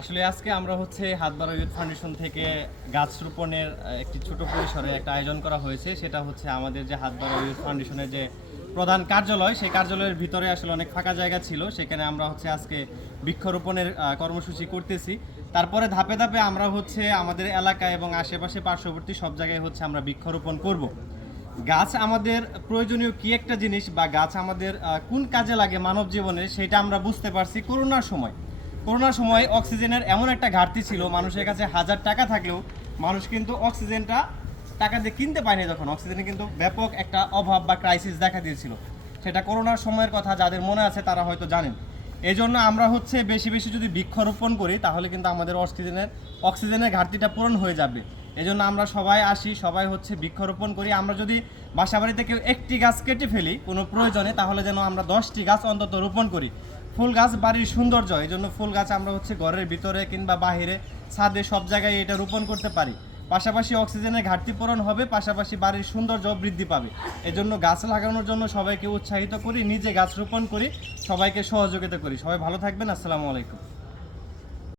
আসলে আজকে আমরা হাত বাড়া ইউথ ফাউন্ডেশন থেকে গাছ রোপণের একটি ছোট পরিসরে একটা আয়োজন করা হয়েছে। সেটা আমাদের যে হাত বাড়া ইউথ ফাউন্ডেশনের যে প্রধান কার্যালয়, সেই কার্যালয়ের ভিতরে আসলে অনেক ফাঁকা জায়গা ছিল। সেখানে আমরা আজকে বৃক্ষরোপণের কর্মসূচি করতেছি। তারপরে ধাপে ধাপে আমরা আমাদের এলাকায় এবং আশেপাশে পার্শ্ববর্তী সব জায়গায় আমরা বৃক্ষরোপণ করব। গাছ আমাদের প্রয়োজনীয় কি একটা জিনিস বা গাছ আমাদের কোন কাজে লাগে মানব জীবনে, সেটা আমরা বুঝতে পারছি করোনার সময় অক্সিজেনের এমন একটা ঘাটতি ছিল, মানুষের কাছে হাজার টাকা থাকলেও মানুষ কিন্তু অক্সিজেনটা টাকা দিয়ে কিনতে পায়নি। তখন অক্সিজেনের কিন্তু ব্যাপক একটা অভাব বা ক্রাইসিস দেখা দিয়েছিল। সেটা করোনার সময়ের কথা যাদের মনে আছে তারা হয়তো জানেন। এই জন্য আমরা বেশি বেশি যদি বৃক্ষরোপণ করি তাহলে কিন্তু আমাদের অক্সিজেনের ঘাটতিটা পূরণ হয়ে যাবে। এই জন্য আমরা সবাই আসি, সবাই বৃক্ষরোপণ করি। আমরা যদি বাসাবাড়িতে কেউ একটি গাছ কেটে ফেলি কোনো প্রয়োজনে, তাহলে যেন আমরা 10টি গাছ অন্তত রোপণ করি। ফুল গাছ বাড়ির সৌন্দর্য, এই জন্য ফুল গাছ আমরা ঘরের ভিতরে কিংবা বাহিরে ছাদে সব জায়গায় এটা রোপণ করতে পারি। পাশাপাশি অক্সিজেনের ঘাটতি পূরণ হবে, পাশাপাশি বাড়ির সৌন্দর্য বৃদ্ধি পাবে। এজন্য গাছ লাগানোর জন্য সবাইকে উৎসাহিত করি, নিজে গাছ রোপণ করি, সবাইকে সহযোগিতা করি। সবাই ভালো থাকবেন। আসসালামু আলাইকুম।